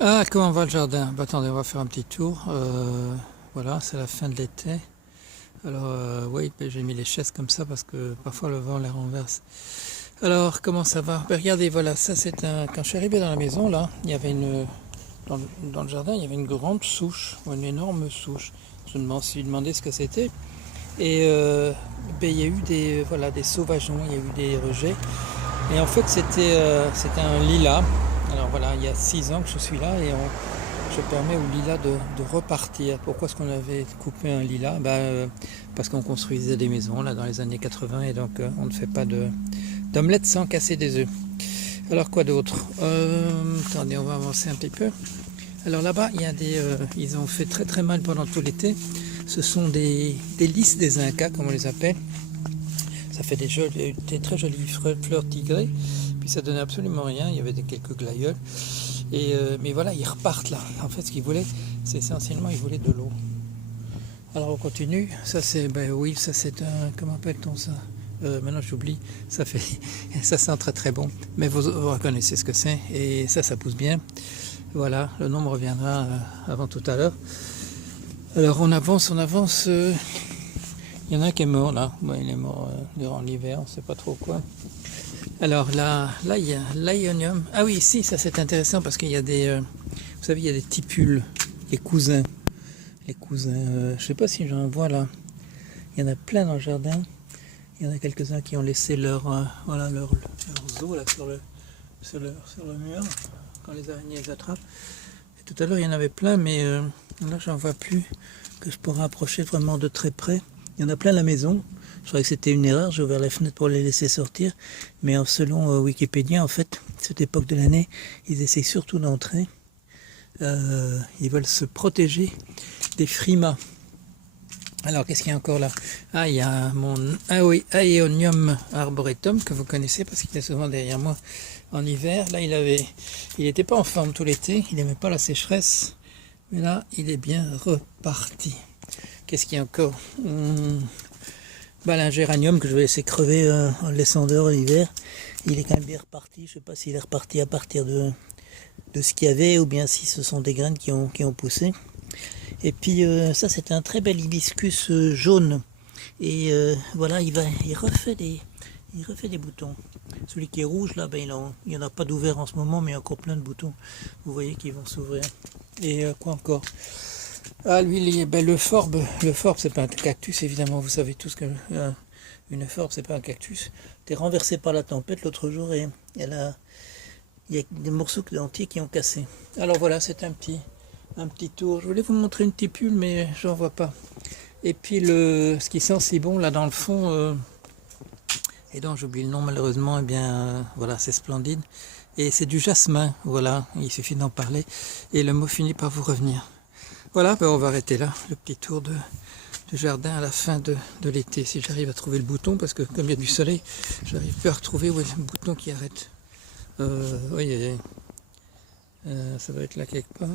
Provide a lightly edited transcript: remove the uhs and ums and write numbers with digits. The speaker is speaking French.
Ah, comment va le jardin? Bah, attendez, on va faire un petit tour. Voilà, c'est la fin de l'été. Alors, oui, ben, j'ai mis les chaises comme ça parce que parfois le vent les renverse. Alors, comment ça va? Ben, regardez, voilà, ça c'est un. Quand je suis arrivé dans la maison, là, il y avait une. Dans le jardin, il y avait une grande souche, ou une énorme souche. Je me suis demandé ce que c'était. Et ben, il y a eu des, voilà, des sauvageons, il y a eu des rejets. Et en fait, c'était un lilas. Alors voilà, il y a 6 ans que je suis là et je permets au lilas de repartir. Pourquoi est-ce qu'on avait coupé un lilas? Parce qu'on construisait des maisons là dans les années 80 et donc on ne fait pas d'omelette sans casser des œufs. Alors quoi d'autre? Attendez, on va avancer un petit peu. Alors là-bas, il y a ils ont fait très très mal pendant tout l'été. Ce sont des lys des Incas, comme on les appelle. Ça fait des très jolies fleurs tigrées. Puis ça donnait absolument rien. Il y avait quelques glaïeuls. Mais voilà, ils repartent là. En fait, ce qu'ils voulaient, c'est essentiellement, ils voulaient de l'eau. Alors on continue. Ça c'est, ben oui, ça c'est un, comment appelle-t-on ça? Maintenant j'oublie. Ça fait, ça sent très très bon. Mais vous reconnaissez ce que c'est. Et ça pousse bien. Voilà, le nom me reviendra avant tout à l'heure. Alors on avance, on avance. Il y en a un qui est mort là. Ouais, il est mort durant l'hiver, on ne sait pas trop quoi. Alors là il y a l'aïonium. Ah oui, ici, ça c'est intéressant parce qu'il y a vous savez, il y a des tipules, les cousins. Les cousins, je sais pas si j'en vois là. Il y en a plein dans le jardin. Il y en a quelques-uns qui ont laissé voilà, leurs os là sur le mur quand les araignées les attrapent. Et tout à l'heure il y en avait plein, mais là j'en vois plus que je pourrais approcher vraiment de très près. Il y en a plein à la maison. Je croyais que c'était une erreur, j'ai ouvert la fenêtre pour les laisser sortir. Mais selon Wikipédia, en fait, cette époque de l'année, ils essaient surtout d'entrer. Ils veulent se protéger des frimas. Alors, qu'est-ce qu'il y a encore là? Ah, il y a oui, Aeonium arboretum, que vous connaissez parce qu'il est souvent derrière moi en hiver. Là, il n'était pas en forme tout l'été, il n'aimait pas la sécheresse. Mais là, il est bien reparti. Qu'est-ce qu'il y a encore? Un géranium que je vais laisser crever en le laissant dehors l'hiver. Il est quand même bien reparti. Je ne sais pas s'il est reparti à partir de ce qu'il y avait ou bien si ce sont des graines qui ont poussé. Et puis ça c'est un très bel hibiscus jaune. Et voilà, il refait des boutons. Celui qui est rouge là, il n'y en a pas d'ouvert en ce moment, mais il y a encore plein de boutons. Vous voyez qu'ils vont s'ouvrir. Et quoi encore? Ah, lui, le forbe c'est pas un cactus, évidemment, vous savez tous que une forbe c'est pas un cactus. T'es renversé par la tempête l'autre jour et il y a des morceaux entiers qui ont cassé. Alors voilà, c'est un petit tour. Je voulais vous montrer une tipule, mais j'en vois pas. Et puis ce qui sent si bon là dans le fond, et dont j'oublie le nom malheureusement, voilà, c'est splendide. Et c'est du jasmin, voilà, il suffit d'en parler et le mot finit par vous revenir. Voilà, on va arrêter là, le petit tour de jardin à la fin de l'été, si j'arrive à trouver le bouton, parce que comme il y a du soleil, j'arrive plus à retrouver où est le bouton qui arrête. Oui, ça doit être là quelque part.